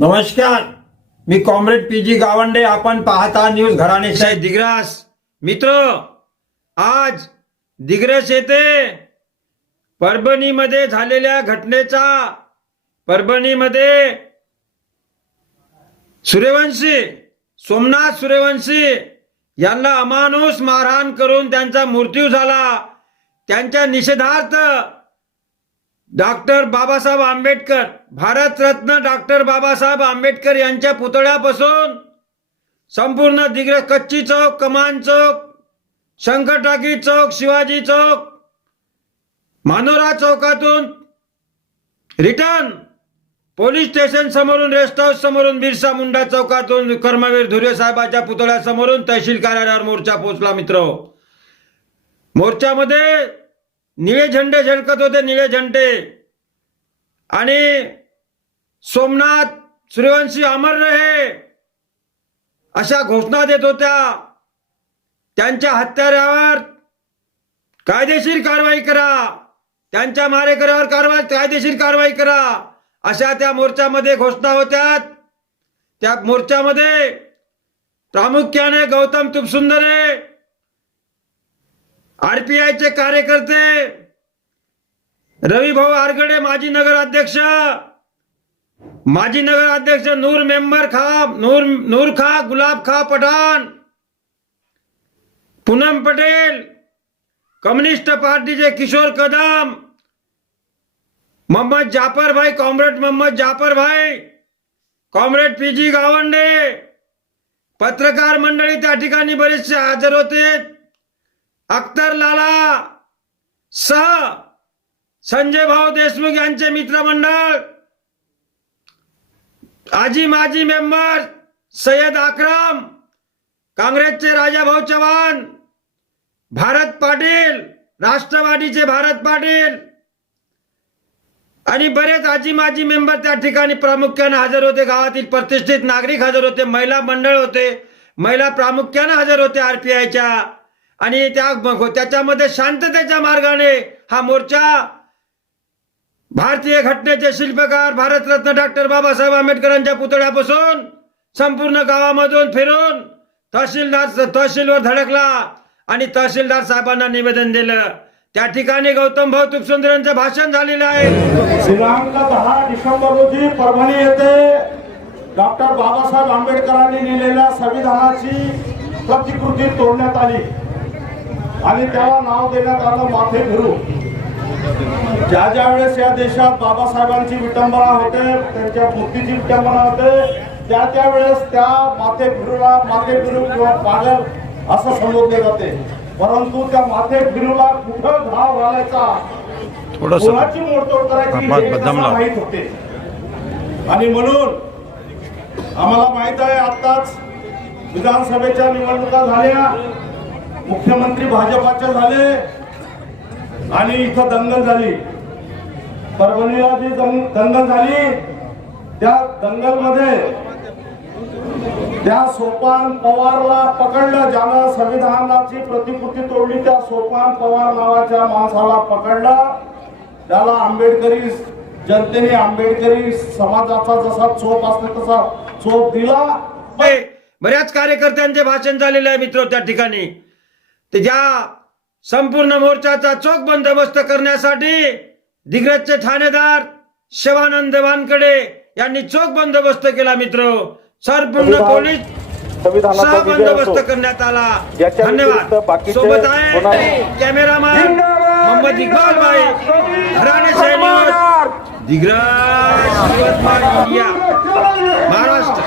नमस्कार मी comrade P G Gawande आपण पाहता न्यूज घराणे दिग्रास मित्र आज दिग्रस येथे परभणीमध्ये झालेल्या घटनेचा परभणीमध्ये सूर्यवंशी सोमनाथ सूर्यवंशी यांना अमानुष मारहाण करून त्यांचा मृत्यू झाला. त्यांच्या निषेधार्थ डॉक्टर बाबासाहेब आंबेडकर भारतरत्न डॉक्टर बाबासाहेब आंबेडकर यांच्या पुतळ्यापासून संपूर्ण दिग्रस कच्ची चौक कमान चौक शंकर टाकी चौक शिवाजी चौक मानोरा चौकातून रिटर्न पोलीस स्टेशन समोरून रेस्ट हाऊस समोरून बिरसा मुंडा चौकातून कर्मवीर धुर्य साहेबाच्या पुतळ्यासमोरून तहसील कार्यालयावर मोर्चा पोहोचला मित्र. मोर्चामध्ये निळे झेंडे झळकत होते निळे झेंडे. आणि सोमनाथ सूर्यवंशी अमर रहे अशा घोषणा देत होत्या. त्यांच्या हत्यारावर कायदेशीर कारवाई करा. त्यांच्या मारेकऱ्यावर कारवाई कायदेशीर कारवाई करा. अशा त्या मोर्चामध्ये घोषणा होत्या त्या मोर्चामध्ये प्रामुख्याने गौतम तुपसुंदरे आरपीआयचे कार्यकर्ते रविभाऊ आरगडे माजी नगराध्यक्ष माजी नगराध्यक्ष नूर मेंबर खा नूर नूर खा गुलाब खा पठाण पूनम पटेल कम्युनिस्ट पार्टीचे किशोर कदम मोहम्मद जाफर भाई कॉम्रेड मोहम्मद जाफर भाई कॉम्रेड पी जी गावंडे पत्रकार मंडळी त्या ठिकाणी बरेचसे हजर होते. अख्तर लाला सह संजय भाऊ देशमुख यांचे मित्रमंडळ आजी माजी मेंबर सय्यद अक्रम काँग्रेसचे राजाभाऊ चव्हाण भारत पाटील राष्ट्रवादीचे भारत पाटील आणि बरेच आजी माजी मेंबर त्या ठिकाणी प्रामुख्याने हजर होते. गावातील प्रतिष्ठित नागरिक हजर होते महिला मंडळ होते महिला प्रामुख्याने हजर होते आरपीआयच्या आणि त्या त्याच्यामध्ये शांततेच्या मार्गाने हा मोर्चा भारतीय घटनेचे शिल्पकार भारतरत्न डॉक्टर बाबासाहेब आंबेडकरांच्या पुतळ्यापासून संपूर्ण गावामधून फिरून तहसीलदार तहसीलवर धडकला आणि तहसीलदार साहेबांना निवेदन दिलं. त्या ठिकाणी गौतम भाऊ तुपसुंदर यांचं भाषण झालेलं आहे. दहा डिसेंबर रोजी परभणी येथे डॉक्टर बाबासाहेब आंबेडकरांनी लिहिलेल्या संविधानाची प्रतिकृती तोडण्यात आली. आणि त्याला नाव देण्यात आलं माथे फिरू. ज्या ज्या वेळेस या देशात बाबासाहेबांची विटंबना होते त्यांच्या मूर्तीची विटंबना होते त्या त्या वेळेस त्या माथे फिरूला माथे फिरू किंवा पागल असं संबोधले जाते. परंतु त्या माथे फिरूला कुठं घाव घालायचा? कोणाची मोडतोड करायची. माहीत होते? आणि म्हणून आम्हाला माहीत आहे आताच विधानसभेच्या निवडणुका झाल्या. मुख्यमंत्री भाजपाचे झाले आणि इथं दंगल झाली. परभणीला जी दंग- दंगल झाली. त्या दंगलमध्ये त्या सोपान पवारला पकडलं. ज्यानं संविधानाची प्रतिकृती तोडली त्या सोपान पवार नावाच्या माणसाला पकडलं. त्याला आंबेडकरी जनतेने आंबेडकरी समाजाचा जसा चोप असतो तसा चोप दिला. बऱ्याच कार्यकर्त्यांचे भाषण झालेले आहे मित्र त्या ठिकाणी. ते ज्या संपूर्ण मोर्चाचा चोख बंदोबस्त करण्यासाठी दिग्रजचे ठाणेदार शिवानंद वानकडे यांनी चोख बंदोबस्त केला मित्र. संपूर्ण पोलीस सह बंदोबस्त. करण्यात आला. धन्यवाद. सोबत आहे कॅमेरामॅन मोहम्मद इक्बाल भाई. घराणे सैनिक. दिग्रज यवतमाळ महाराष्ट्र.